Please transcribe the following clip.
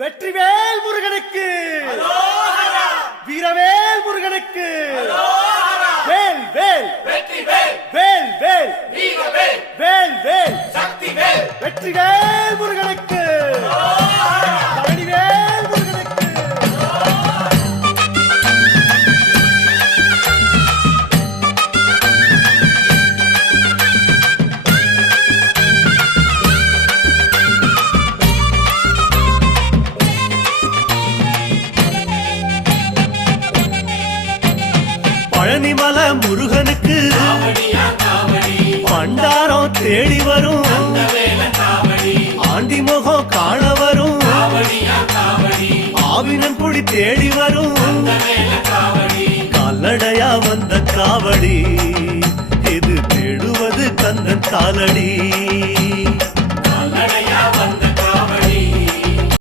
வெற்றிவேல் முருகனுக்கு, வீரவேல் முருகனுக்கு, வேல் வேல் வேல் வேல் வேல் வேல் வெற்றிவேல் முருகனுக்கு, பழனிவேல் முருகனுக்கு. பழனிமல முருகனுக்கு பண்டாரம் தேடி வரும், ஆண்டி முகம் காண வரும், ஆவினன் குடி தேடி வரும், கால்நடையா வந்த காவடி இது தேடுவது கந்தன் காலடி.